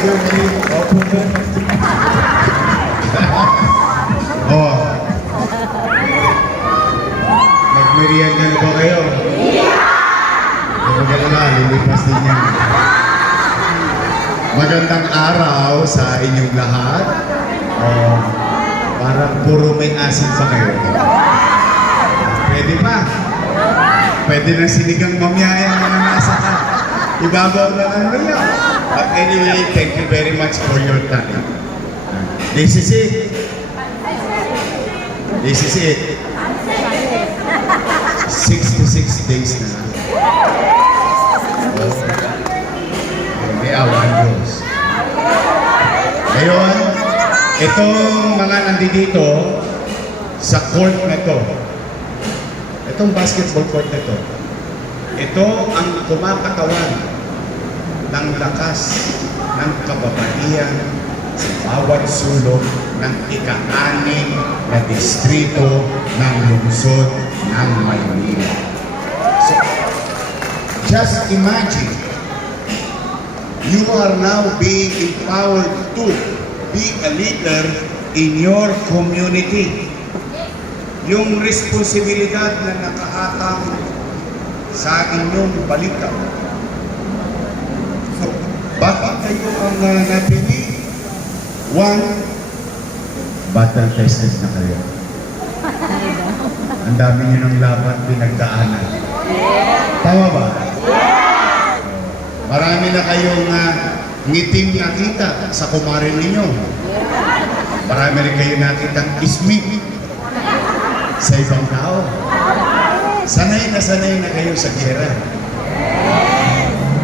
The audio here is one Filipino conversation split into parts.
Oh, nagmerienda na ba kayo? Maganda, lilipas din yan. Magandang araw sa inyong lahat. Oh, parang puro may asin pa kayo. Pwede pa. Pwede na sinigang mamyaya na nasa ka. Ibabaw na lang nila. But anyway, thank you very much for your time. This is it. This is it. 66 days na. May awan Diyos. Ngayon, itong mga nandito sa court na to, itong basketball court na to, ito ang kumakatawan ng lakas ng kababaihan sa bawat sulok ng ika-anim na distrito ng lungsod ng Maynila. So, just imagine, you are now being empowered to be a leader in your community. Yung responsibilidad na nakaatang sa inyong balikan. So, bakit kayo ang napili? One, battle tested na kayo. Ang dami nyo ng laban pinagdaanan. Tama ba? Marami na kayong ngiting nakita sa kumarin ninyo. Marami rin kayo nakitang ismit sa ibang tao. Sanay na kayo sa gera.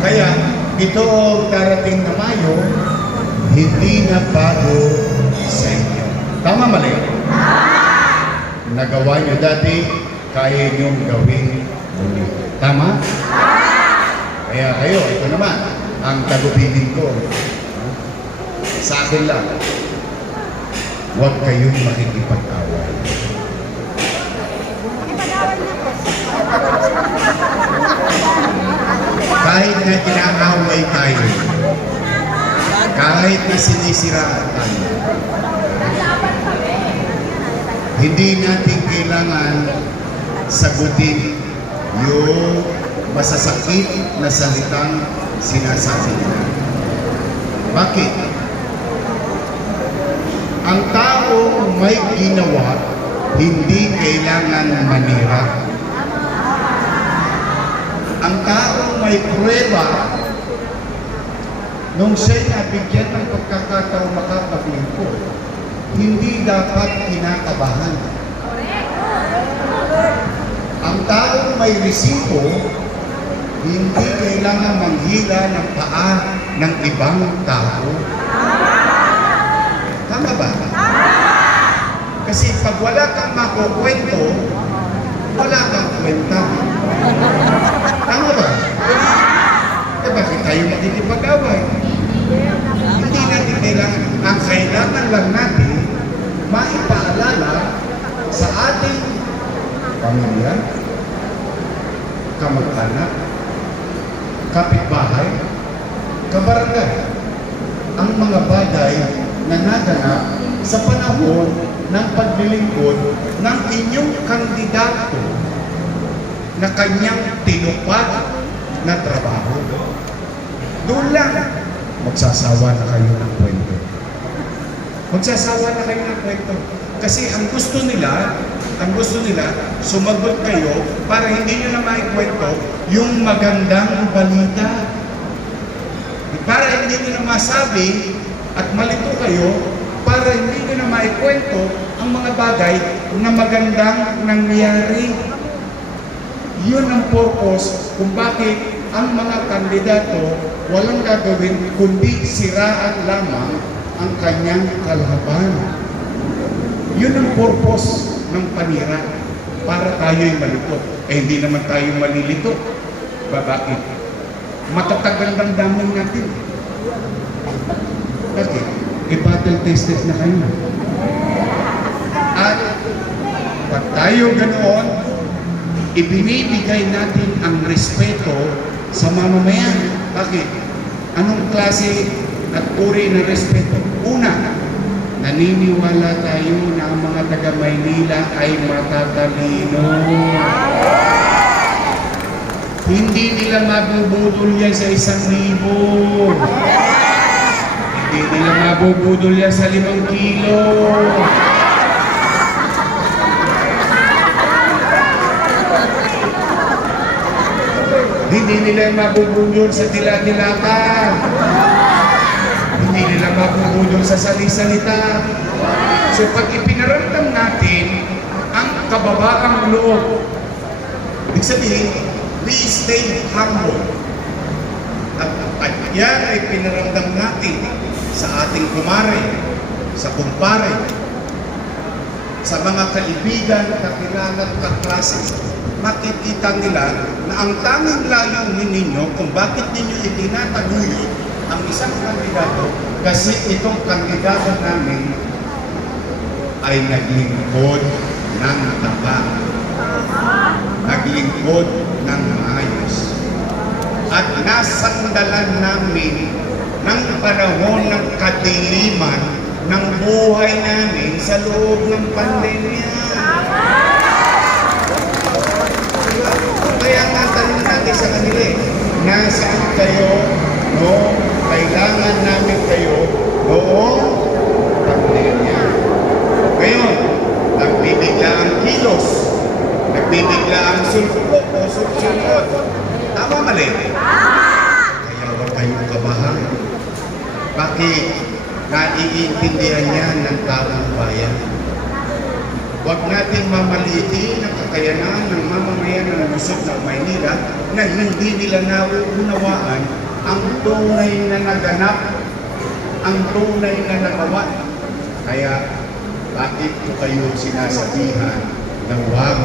Kaya, ito darating na Mayo, hindi na bago sa inyo. Tama mali? Nagawa nyo dati, kaya nyong gawin ulit. Tama? Kaya kayo, ito naman, ang tagubilin ko. Sa akin lang, huwag kayong makikipag-away. Kahit na inaaway tayo, kahit na sinisiraan tayo, hindi natin kailangan sagutin yung masasakit na salitang sinasabi nila. Bakit? Ang taong may ginawa, hindi kailangan manira. Ang taong may pruweba, nung siya'y nabigyan ng pagkakataong makapaglingkod, hindi dapat kinakabahan. Ang taong may resibo, hindi kailangan manghila ng paa ng ibang tao. Tama ba? Kasi pag wala kang makukwento, wala kang kwenta. Tama ba? Eh bakit tayo makikipag-away? Hindi natin kailangan. Ang kailangan lang natin, maipaalala sa ating pamilya, kamag-anak, kapitbahay, kabarangay, ang mga bagay na naganap sa panahon ng paglilingkod ng inyong kandidato na kanyang tinupad na trabaho. Doon lang, magsasawa na kayo ng kwento. Magsasawa na kayo ng kwento. Kasi ang gusto nila, sumagot kayo para hindi nyo na maikwento yung magandang balita. Para hindi nyo na masabi at malito kayo, para hindi nyo na maikwento ang mga bagay na magandang nangyari. Yun ang purpose kung bakit ang mga kandidato walang gagawin kundi siraan lamang ang kanyang kalaban. Yun ang purpose ng panira, para tayo'y malito. Eh hindi naman tayo malilito. Bakit? Matatag ang damdamin natin. Bakit? I-battle tested na kayo. At pag tayo ganoon, ibinibigay natin ang respeto sa mamamayan. Bakit? Anong klase at uri ng respeto. Una, naniniwala tayo na ang mga taga Maynila ay matatalino. Hindi nila mabubudol yan sa 1,000. Hindi nila mabubudol yan sa 5 kilo. Hindi nila mabubudol sa tila-tilata. Hindi nila mabubudol sa sali-salita. So pag ipinaramdam natin ang kababaang loob, ibig sabihin, we stay humble. At yan ay pinaramdam natin sa ating kumare, sa kumpare, sa mga kaibigan, kakilala at kaklase. Makikita nila na ang tanging layunin ninyo kung bakit ninyo itinataguyod ang isang kandidato kasi itong kandidato namin ay naglingkod ng taba, naglingkod ng maayos, at nasandalan namin ng panahon ng kadiliman ng buhay namin sa loob ng pandemya. Kaya nga tanong natin sa kanila nasaan kayo noong kailangan namin kayo noong pandemya? Ngayon, nagbibigla ang kilos, nagbibigla ang sulpok o sulsunod. Tama mali? Kaya huwag kayong kabahan. Bakit? Naiintindihan niya ng taong bayan. Huwag natin mamalitin ang kakayanan ng mamamayan ng Luzon ng Maynila na hindi nila nauunawaan ang tunay na naganap, ang tunay na nagawa. Kaya, bakit ko kayo sinasabihan na huwag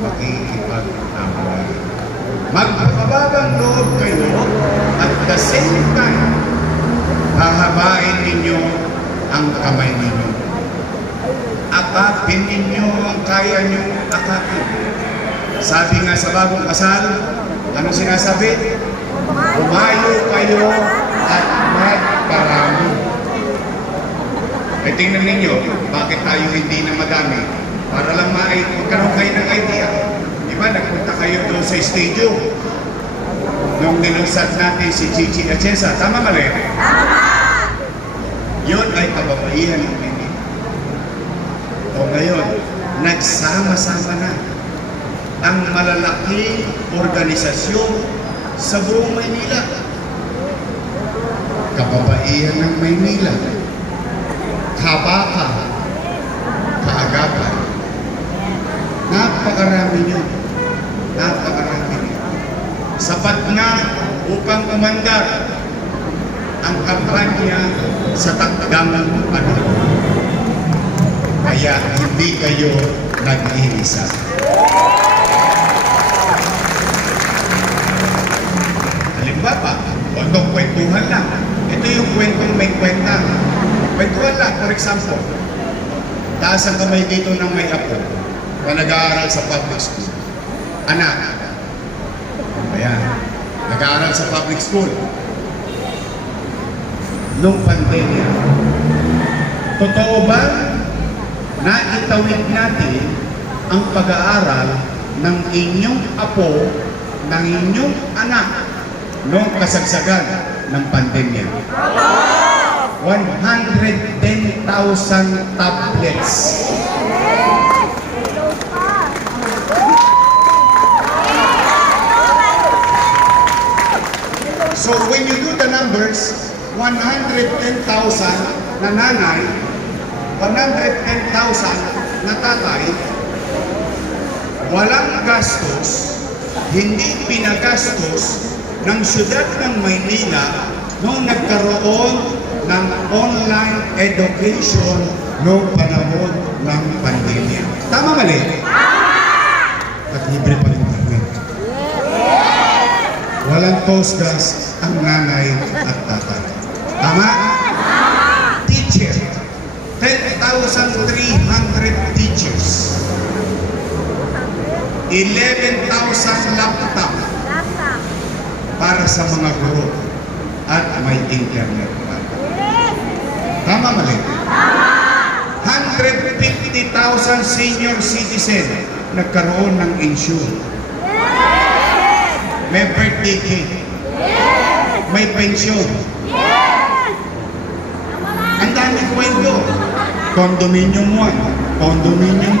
makikipag-away? Magpapababang loob kayo at the same time, hahabain ninyo ang kamay ninyo. Akapin ninyo ang kaya nyo akapin. Sabi nga sa bagong kasal, ano sinasabi? Umayo kayo at magparami. E tingnan ninyo, bakit tayo hindi na madami? Para lang magkaroon kayo ng idea. Diba, nagpunta kayo doon sa studio nung nilunsad natin si Chichi Atienza. Tama mali? Tama! Yun ay kababaihan ng Maynila. O ngayon, nagsama-sama na ang malalaking organisasyon sa buong Maynila. Kababaihan ng Maynila, Kabaka, Kaagapan. Napakarami nyo. Napakarami nyo. Sapat na upang umandar ang kampanya sa takdang panahon. Kaya hindi kayo nag-iisa. Halimbawa, itong kwentuhan lang. Ito yung kwentong may kwenta. Kwentuhan lang, for example, taas ang kamay dito ng may apo na nag-aaral sa public school. Anak. Ayan. Nag-aaral sa public school. Nung pandemya. Totoo ba na itawid natin ang pag-aaral ng inyong apo, ng inyong anak noong kasagsagan ng pandemya? 110,000 tablets. So when you do the numbers, 110,000 na nanay, 110,000 na tatay, walang gastos, hindi pinagastos ng siyudad ng Maynila noong nagkaroon ng online education noong panahon ng pandemya. Tama mali? At libre pa rin internet. Walang postgas ang nanay at tatay. Tama? Teacher. 10,300 teachers. 11,000 laptop para sa mga guro at may internet pa. Tama, mali? 150,000 senior citizen nagkaroon ng insure. May birthday cake. May pensyon. Ang daming kwento. Condominium 1, Condominium 2,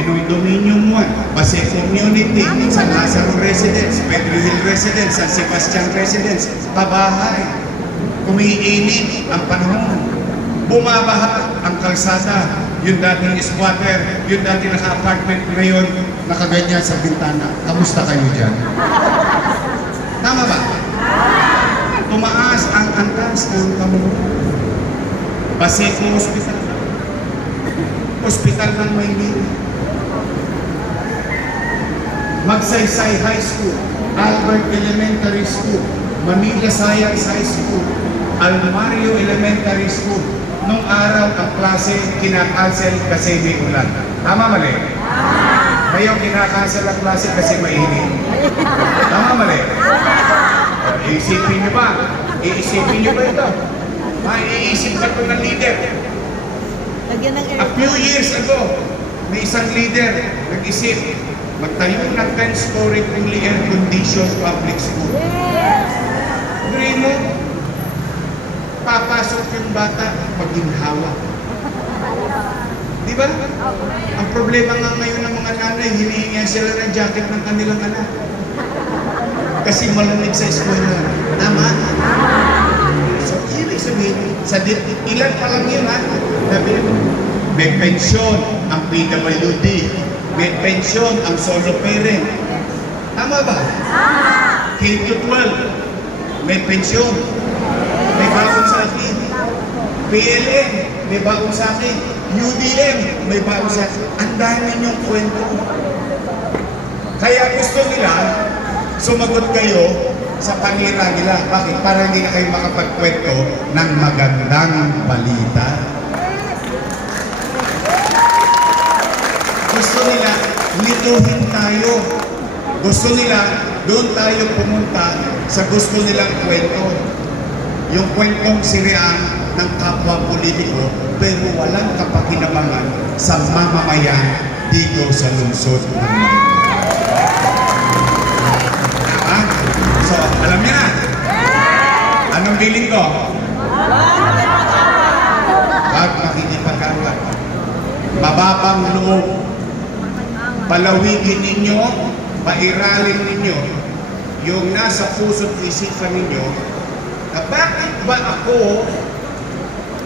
Pinoy Dominium 1, Pasay Community, San Lazaro Residence, Pedro Hill Residence, San Sebastian Residence, pabahay. Kumiinit ang panahon. Bumabaha ang kalsada. Yung dating squatter, yung dating naka-apartment, ngayon nakaganyan sa bintana. Kamusta kayo dyan? Tama ba? Tumaas ang antas ng kamunuan. Paseco Hospital. Hospital ng Maynila. Magsaysay High School, Albert Elementary School, Manila Science High School, Almario Elementary School. Nung araw ang klase kinakancel kasi may ulan. Tama, mali? Ngayon kinakancel ang klase kasi mainit. Tama, mali? Iisipin nyo ba? Iisipin nyo ba ito? Maiisip ka ito ng leader. A few years ago, may isang leader nag-isip, magtayo ng 10-story fully air-conditioned public school. Pero mo, papasok yung bata pag-inhawa. Di ba? Ang problema nga ngayon ng mga nanay, hinihingi sila ng jacket ng kanilang anak. Kasi malamig sa eskwela. Tama? So, ibig sabihin, ilan pa lang yun, ha? Sabi, may pensyon ang PWD. May pensyon ang solo parent. Tama ba? K-12, may pensyon. May baon sa akin. PLM, may baon sa akin. UDM, may baon sa akin. Ang dami niyong kwento. Kaya gusto nila, sumagot kayo sa panira nila. Bakit? Para hindi na kayo makapagkwento ng magandang balita. Gusto nila, lituhin tayo. Gusto nila, doon tayo pumunta sa gusto nilang kwento. Yung kwentong sirian ng kapwa politiko, pero walang kapakinabangan sa mamamayan dito sa lungsod ng Maynila. So, alam niyo na. Anong feeling ko? Huwag makikipag-awat. Mababang loob. Palawigin ninyo, pairalin ninyo yung nasa puso't isipan ninyo na bakit ba ako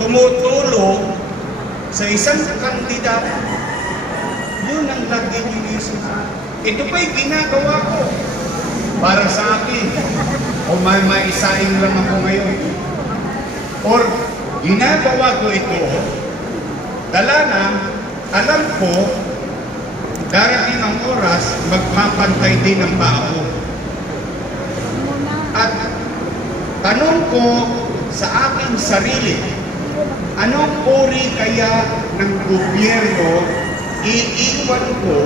tumutulong sa isang kandidato? Yun ang lagi nyo isip. Ito pa'y ginagawa ko para sa akin. O may maisain lang ako ngayon. Or ginagawa ko ito, dala na, alam ko, darating ang oras, magpapantay din ang ako. At tanong ko sa aking sarili, anong uri kaya ng gobyerno iiwan ko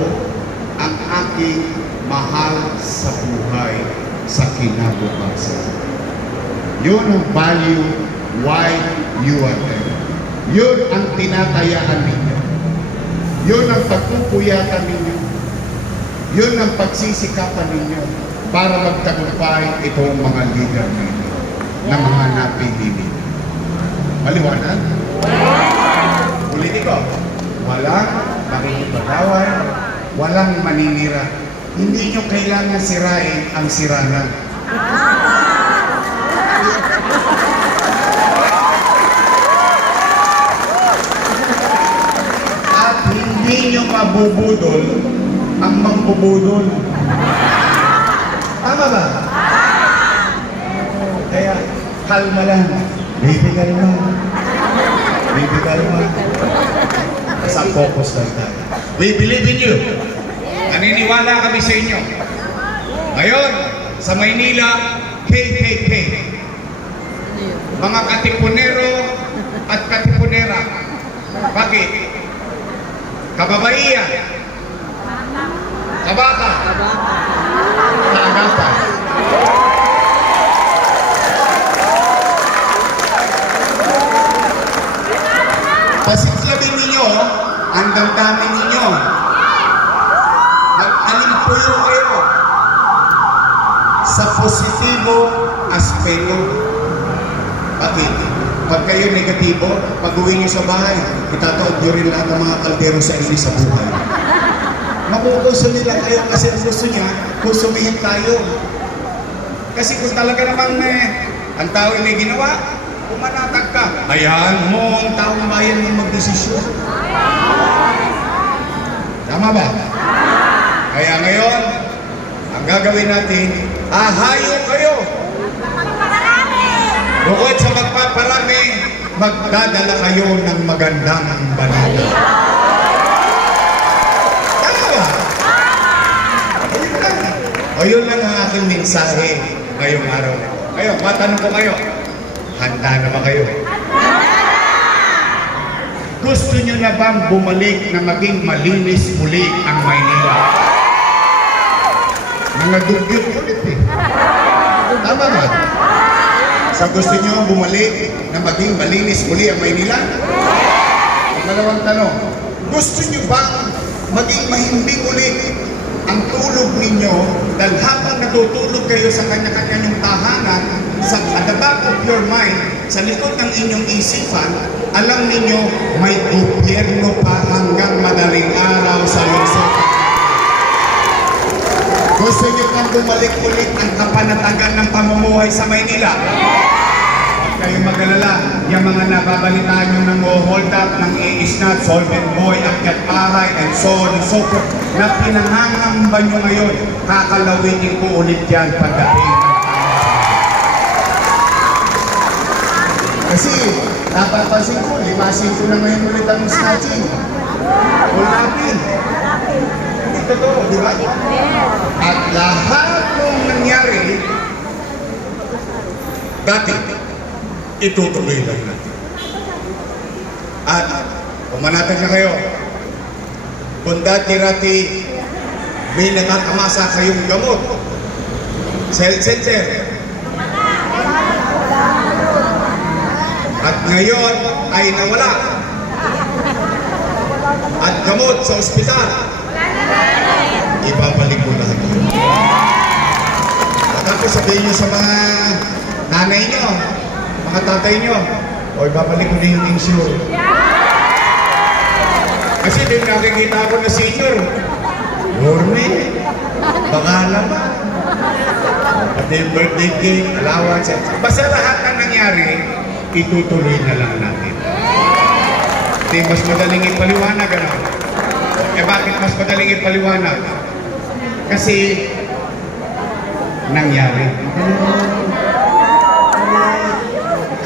ang aking mahal sa buhay sa kinabukasan? Yun ang value why you are there. Yun ang tinatayaan ninyo. Yun ang pagpupuyatan ninyo. Yun ang pagsisikapan ninyo para magtagumpay itong mga leader ninyo na mga napili. Maliwanag? Politiko, walang makikipag-away, walang maninira. Hindi nyo kailangan sirain ang siranan. At hindi nyo mabubudol ang mangbubudol. Tama ba? Kaya, kalma lang. Baby, kalma. Baby, kalma. Sa focus lang tayo. We believe in you. Naniniwala kami sa inyo. Ngayon, sa Maynila, KKK. Mga katipunero at katipunera. Bakit? Kababaihan. Kabaka. Kaagapan. ang damdamin ninyo. Mag-alimpuyo kayo sa positibo aspeto. Bakit? Pag kayo negatibo, pag uwi nyo sa bahay, itataod nyo rin lahat ng mga kaldero sa inyo sa buhay. Makukonsumin lang kayo kasi ang gusto niya, konsumihin tayo. Kasi kung talaga naman ang tao ay may ginawa, pumanatag ka. Hayaan mo ang taong bayan ng magdesisyon. Tama ba? Kaya ngayon, ang gagawin natin, ahayo kayo. Bukod sa magpaparami, magdadala kayo ng magandang balita. Tama ba? Ayun lang. Ayun lang ang aking mensahe ngayong araw. Ngayon, matanong ko kayo, handa na ba kayo? Gusto nyo na bang bumalik na maging malinis muli ang Maynila? Mga dugyot ulit eh. Tama ba? So gusto nyo bumalik na maging malinis muli ang Maynila? Pangalawang tanong, gusto nyo bang maging mahimbing ulit ang tulog ninyo dahil habang natutulog kayo sa kanya-kanya nyong tahanan, at the back of your mind, sa likod ng inyong isipan, alam ninyo may gobyerno pa hanggang madaling araw sa lungsod. Gusto nyo bang bumalik ulit ang kapanatagan ng pamumuhay sa Maynila? Kayo mag-alala, yung mga nababalitaan nyo ng hold up, ng iisnat, solvent boy, akyat bahay, and so on and so forth, na pinangangamba nyo ngayon, kakalawitin ko ulit yan pagdating. Kasi, napapansin ko, limasin ko na ngayon ulit ang snatching. Ulapin. Hindi totoo, di ba? At lahat ng nangyari, dati, itutuloy lang natin. At pumanatag na kayo. Kung dati-rati may nakakamasa kayong gamot, health center. At ngayon ay nawala. At gamot sa ospital. Ibabalik ko lahat. At tapos sabihin nyo sa mga nanay nyo, mga tatay nyo, o ibabalik ko na yung insure. Kasi din nakikita ako na senior, Yorme, baka naman. Pati yung birthday cake, allowance, basta lahat ng nangyari, itutuloy na lang natin. Hindi mas madaling ipaliwanag, ano? Eh bakit mas madaling ipaliwanag? Kasi nangyari.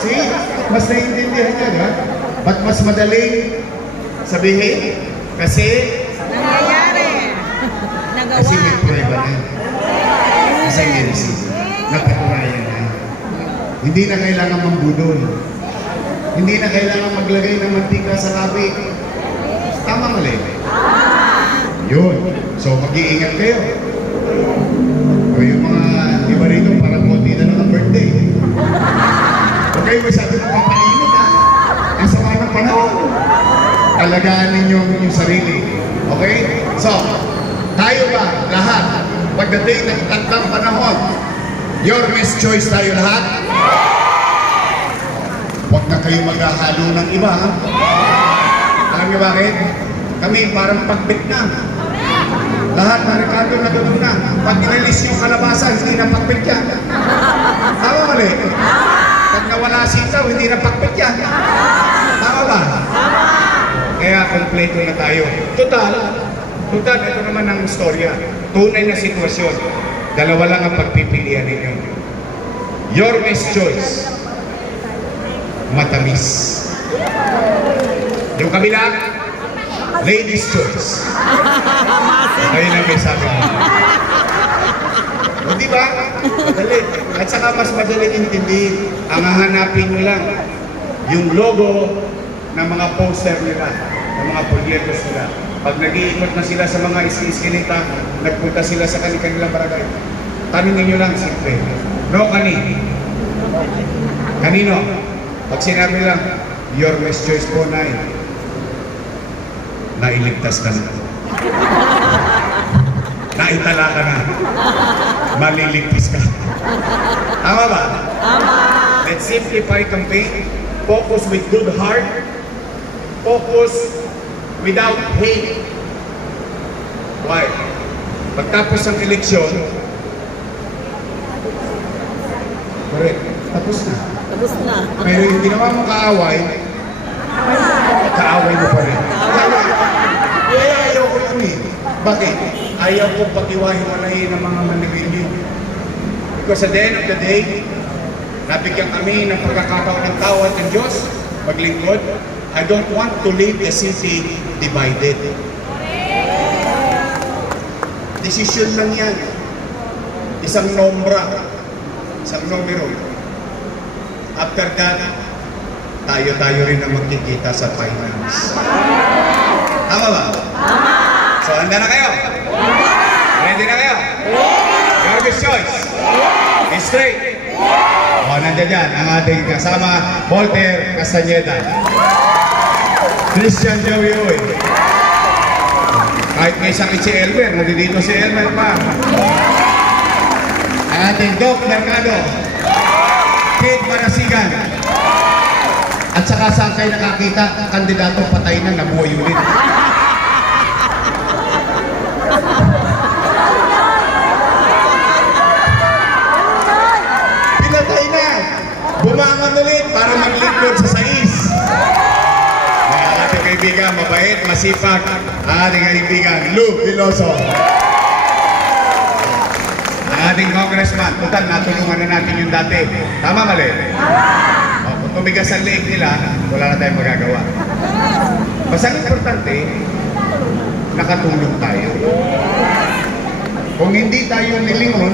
See? Mas naiintindihan niya, di ba? Ba't mas madaling sabihin? Kasi nangyayari. Nagawa. kasi may prueba na. Kasi may receipt. Napatunayan na. Hindi na kailangan mambudol. Hindi na kailangan maglagay ng mantika sa labi. Tama mali? Yun. So mag-iingat kayo. O yung mga iba rito, parang konti na lang ang birthday. Okay, may sabi ng papainit ha. Ang sama ng panahon. Alagaan ninyo yung sarili. Okay? So, tayo ba lahat, pagdating ng tagdang panahon, your best choice tayo lahat? Huwag na kayo maghahalo ng iba. Ha? Alam niyo bakit? Kami parang pagbit na. Lahat na rekado na gano'n na. Pag inalis nyo kalabasa, hindi na pagbit yan. Tama mali? Pag nawala sitaw, hindi na pagbit yan. Tama ba? Kaya kompleto na tayo. Total, ito naman ang istorya. Tunay na sitwasyon. Dalawa lang ang pagpipilian ninyo. Your best choice. Matamis. Yung kabila, ladies choice. Ayun ang may sabi mo. O diba? Madali. At saka mas madaling intindihin. Ang hahanapin nyo lang, yung logo ng mga poster nila, ng mga proyektos nila. Pag nag-iikot na sila sa mga iskinita, nagpunta sila sa kanilang barangay. Tanungin nyo lang, simple. No kani. Kanino? Pag sinabi lang, your best choice po, Nay. nailigtas ka na. Naitala ka na. Maliligtas ka. Tama ba? Tama. Let's simplify campaign. Focus with good heart. Focus without hate. Why? Pagtapos ng eleksyon, correct, tapos na. Tapos na. Pero yung ginawa mo kaaway, kaaway mo pa rin. Kaya ayaw ko yun eh. Bakit? Ayaw ko pag-iwahiwalayin ng mga maniwili. Because at the end of the day, nabigyan kami ng pagkakataon ng tao at ng Diyos, maglingkod. I don't want to leave the city divided. Desisyon lang yan. Isang nombra. Isang numero. After that, tayo-tayo rin ang magkikita sa finance. Tama ba? Tama! So, handa na kayo? Ready na kayo? Your best choice? Be straight? O, nandiyan dyan ang ating kasama, Walter Castañeda. Christian Joey Uy. Kahit may sakit si Elmer, nandito si Elmer pa. Ang ating Doc Mercado. Kate Marasigan. At saka saan kayo nakakita, kandidato patay na nabuhay ulit. Pinatay na! Bumangon ulit para maglingkod sa sais. Ang ating kaibigan, mabait, masipag, ang ating kaibigan, Lou Veloso. Ang ating congressman, total, natulungan na natin yung dati. Tama, mali? O, kung tumigas ang leeg nila, wala na tayong magagawa. Basta ang importante, nakatulong tayo. Kung hindi tayo nilingon,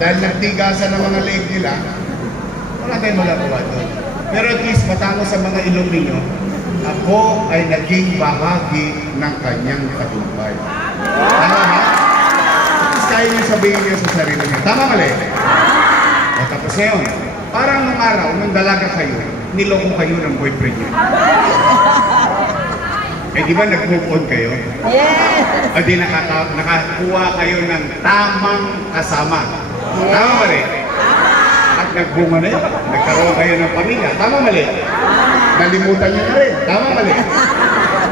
dahil nagtigasan ng mga leeg nila, wala tayong magagawa doon. Pero at least, matamo sa mga ilong ninyo, ako ay naging bahagi ng kanyang tagumpay. Tama ba? Tapos kaya niyo sabihin niyo sa sarili niyo. Tama mali? O tapos ngayon, parang nung araw, nung dalaga kayo, niloko kayo ng boyfriend niyo. Eh di ba nag-move on kayo? Yes! O di nakakuha kayo ng tamang kasama. Tama mali? At nagbunga na yun. Nagkaroon kayo ng pamilya. Tama mali? Nalimutan niyo na rin. Tama mali?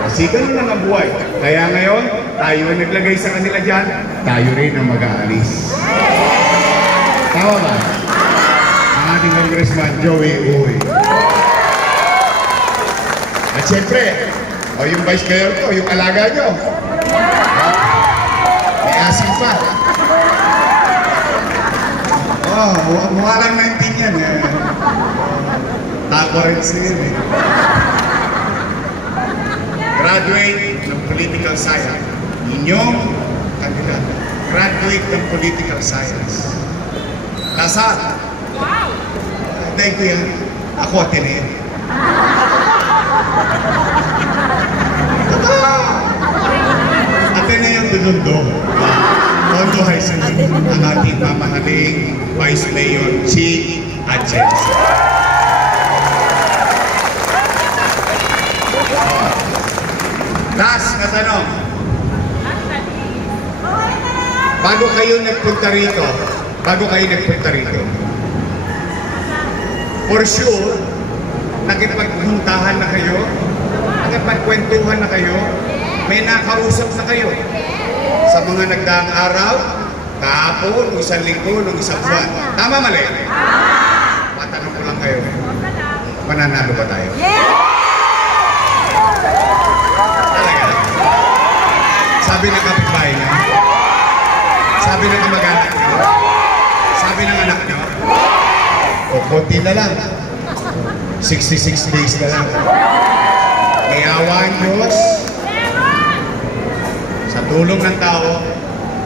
Kasi ganun lang ang buhay. Kaya ngayon, tayo ang naglagay sa kanila dyan, tayo rin ang mag-aalis. Tama ba? Ang ating congressman, Joey Uy. At syempre, o yung vice mayor ko, yung alaga nyo. May asin pa. Oh, mukha lang 19 yan eh. Tako rin siya eh. Graduate ng political science. Inyong kandidato. Graduate ng political science. Lasal. Wow! Dahil ko yan. Ako Ateneo. Ateneo yung dudundo. Tondo High School. Ang ating mamahaling Vice Mayor, Chi Atienza. Last na tanong. Bago kayo nagpunta rito, for sure, nakipagpuntahan na kayo, nakipagkwentuhan na kayo, may nakausap na kayo sa mga nagdaang araw, kahapon, isang linggo, isang buwan. Tama mali? Matanong ko lang kayo, mananalo ba tayo? Talaga? Sabi ng kapitbahay niyo? Sabi ng kamag-anak niyo? Sabi ng anak niyo? O konti na lang. 66 days na lang. Kayawa ang Diyos. Sa tulong ng tao,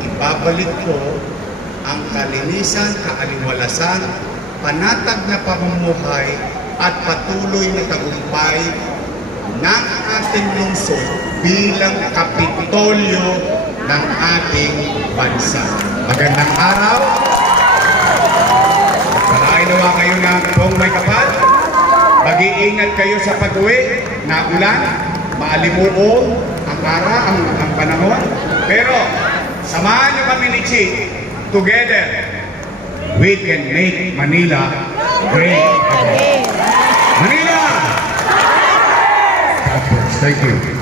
ibabalik ko ang kalinisan, kaaliwalasan, panatag na pamumuhay at patuloy na tagumpay ng ating lungsod bilang kapitolyo ng ating bansa. Magandang araw. Nawa kayo ng buong may kapal. Mag-iingat kayo sa pag-uwi na ulan, maalimuong ang nakara ang panahon. Pero, samahan niyo kami ni Chi. Together, we can make Manila great again. Again. Manila! Thank you.